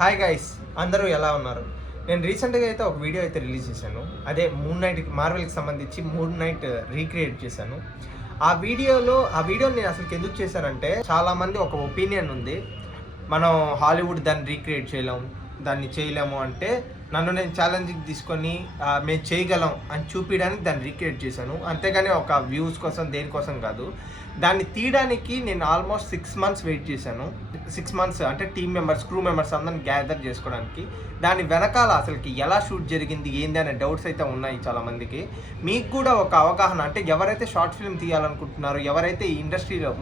Hi guys, అందరూ ఎలా ఉన్నారు? నేను రీసెంట్గా అయితే ఒక వీడియో అయితే రిలీజ్ చేశాను. అదే మూన్ నైట్, మార్వెల్కి సంబంధించి మూన్ నైట్ రీక్రియేట్ చేశాను. ఆ వీడియోని నేను అసలు ఎందుకు చేశానంటే, చాలామంది ఒక ఒపీనియన్ ఉంది, మనం హాలీవుడ్ దాన్ని రీక్రియేట్ దాన్ని చేయలేము అంటే, నన్ను నేను ఛాలెంజ్కి తీసుకొని మేము చేయగలం అని చూపించడానికి దాన్ని రీక్రియేట్ చేశాను. అంతేగాని ఒక వ్యూస్ కోసం దేనికోసం కాదు. దాన్ని తీయడానికి నేను ఆల్మోస్ట్ 6 months వెయిట్ చేశాను. 6 months అంటే టీమ్ మెంబర్స్, క్రూ మెంబర్స్ అందరిని గ్యాదర్ చేసుకోవడానికి. దాని వెనకాల అసలుకి ఎలా షూట్ జరిగింది ఏంది అనే డౌట్స్ అయితే ఉన్నాయి చాలామందికి. మీకు కూడా ఒక అవగాహన, అంటే ఎవరైతే షార్ట్ ఫిల్మ్ తీయాలనుకుంటున్నారో, ఎవరైతే ఈ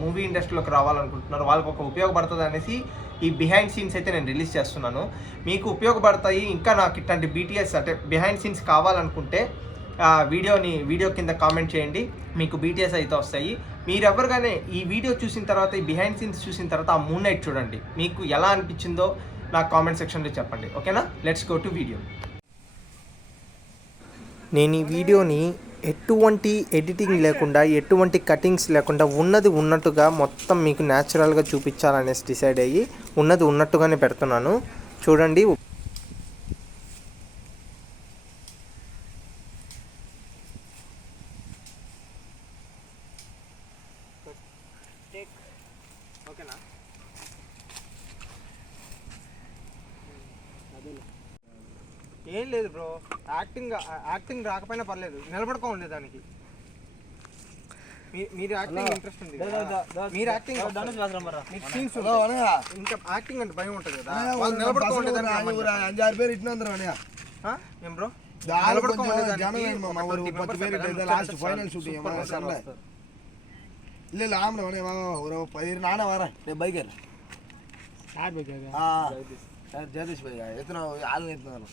మూవీ ఇండస్ట్రీలోకి రావాలనుకుంటున్నారో వాళ్ళకి ఒక ఉపయోగపడుతుంది అనేసి ఈ బిహైండ్ సీన్స్ అయితే నేను రిలీజ్ చేస్తున్నాను. మీకు ఉపయోగపడతాయి. ఇంకా నాకు ఇట్లాంటి BTS అంటే బిహైండ్ సీన్స్ కావాలనుకుంటే వీడియో కింద కామెంట్ చేయండి, మీకు BTS అయితే వస్తాయి. మీరు ఎవరిగానే ఈ వీడియో చూసిన తర్వాత, ఈ బిహైండ్ సీన్స్ చూసిన తర్వాత ఆ మూన్ నైట్ చూడండి, మీకు ఎలా అనిపించిందో నాకు కామెంట్ సెక్షన్లో చెప్పండి. ఓకేనా? Let's go to video. నేను ఈ వీడియోని ఎటువంటి ఎడిటింగ్ లేకుండా, ఎటువంటి కటింగ్స్ లేకుండా ఉన్నది ఉన్నట్టుగా మొత్తం మీకు న్యాచురల్గా చూపించాలనేసి డిసైడ్ అయ్యి ఉన్నది ఉన్నట్టుగానే పెడుతున్నాను. చూడండి. ఓకేనా? ఏం లేదు బ్రో, యాక్టింగ్ రాకపోయినా పర్లేదు, నిలబడుకోండి దానికి. మీరు యాక్టింగ్ ఇంట్రెస్ట్ ఉంది, మీరు యాక్టింగ్ ఇంకా యాక్టింగ్ అంటే భయం ఉంటుంది కదా, వాళ్ళు నిలబడుకోండి. ఏం బ్రో, ಇಲ್ಲ ಆಮ್ರ ಮನೆ ஒரு 10 நானே வரேன். டேய் பைக்கர் யார் பைக்கர்? சார் ஜெகதீஷ் பையா. எத்தனை ஆளுங்க எத்தனை?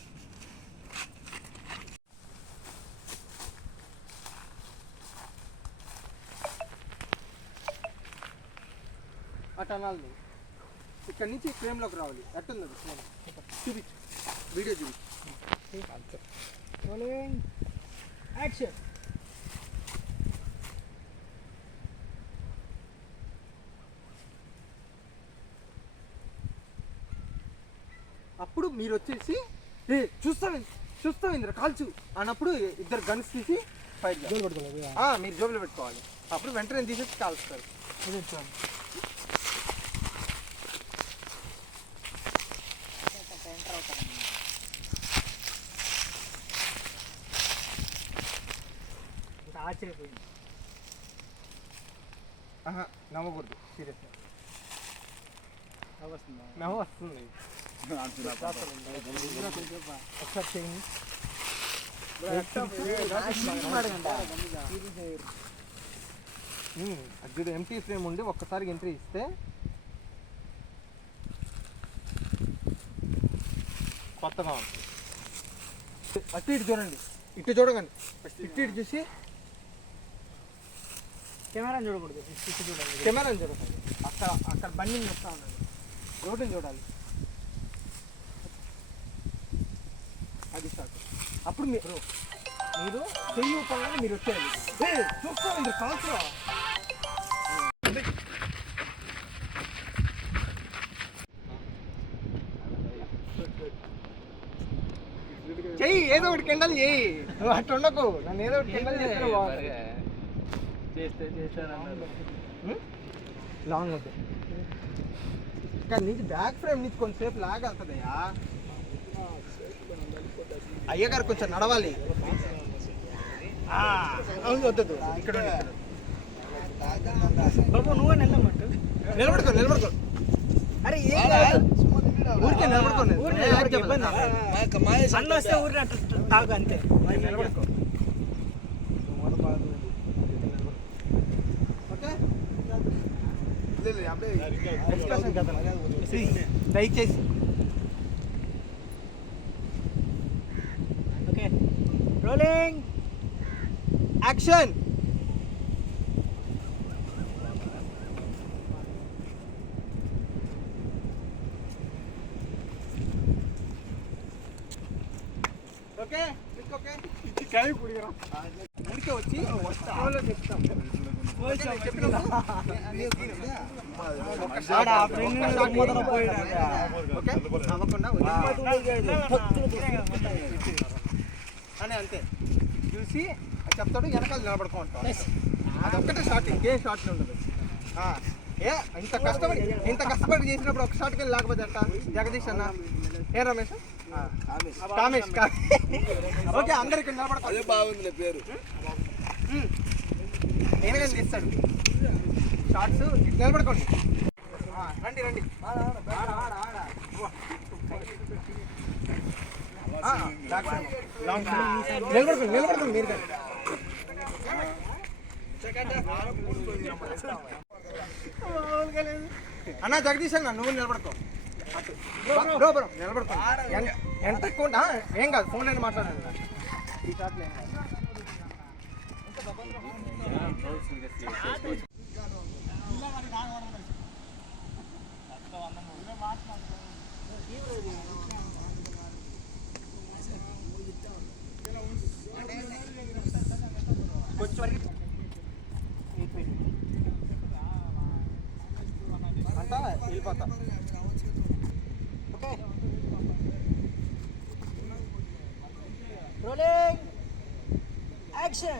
అటనాలి ఇక్కడ నుంచి ఫ్రేమ్లోకి రావాలి. ఎట్టుంది చూపించు, వీడియో చూపించు. Rolling action. అప్పుడు మీరు వచ్చేసి చూస్తావు ఇంద్ర కాల్చు అన్నప్పుడు ఇద్దరు గన్స్ తీసి ఫైట్ మీరు జోబులో పెట్టుకోవాలి. అప్పుడు వెంటనే తీసేసి కాల్స్తారు. ఆశ్చర్యపోయింది. నవ్వకూడదు, సీరియస్గా నవ్వు వస్తుంది. ఒకసారి చేయండి. అది ఎంటీ ఫ్రేమ్ ఉండి ఒక్కసారి ఎంట్రీ ఇస్తే కొత్తగా ఉంటుంది. అటు ఇటు చూడండి, ఇటు చూడకండి, ఇటు చూసి కెమెరాని చూడకూడదు, ఇటు చూడాలి. కెమెరాని చూడకండి, అక్కడ బండిని వస్తూ ఉండండి, రోడ్డుని చూడాలి. అది స్టార్ట్. అప్పుడు మీరు చెయ్యి పనులని మీరు వచ్చేయాలి. చూస్తాను మీరు కాల్చురా. చెయ్యి, ఏదో ఒకటి కెండల్ చెయ్యి, నువ్వు అట్టు ఉండకు. నన్ను ఏదో ఒకటి కెండల్ చేస్తే లాంగ్ అవుతుంది. ఇక్కడ నుంచి బ్యాక్ ఫ్రేమ్ నుంచి కొంచెంసేపు లాగ్ అవుతుందయ్యా. అయ్యగారు కొంచెం నడవాలి. వద్దు, ఇక్కడ నువ్వే నిలబడుకో. అరే ఊరికే నిలబడుకోండి, అన్న వస్తే ఊరిని అట్లా తాగు అంతే. నిలబడుకో. దయచేసి okay, rolling action. Okay, okay. ఊరికే వచ్చి చెప్తాం. అని అంతే చూసి చెప్తాడు, వెనకాల నిలబడుకుంటాం. అదొక్కటే షార్ట్, ఇంకేం షార్ట్ ఉండదు. ఇంత కష్టపడి చేసినప్పుడు ఒక షార్ట్కి లేకపోతే అంట జగదీష్ అన్న, ఏ రమేష్, కామేష్. ఓకే, అందరికి నిలబడతాడు. బాగుంది పేరు. నేనే తీస్తాడు షార్ట్స్. నిలబడుకోండి, రండి రండి. నిలబడుకోండి మీరు కానీ. అన్న జగదీష్ అన్న, నువ్వు నిలబడుకో. బ్రో నిలబడుకో. ఎంత ఎక్కువ ఏం కాదు, ఫోన్ అయినా మాట్లాడండి. ఈ షాట్లో ఏం కాదు. అంతా వెళ్ళిపోతా. Okay, Rolling. Action.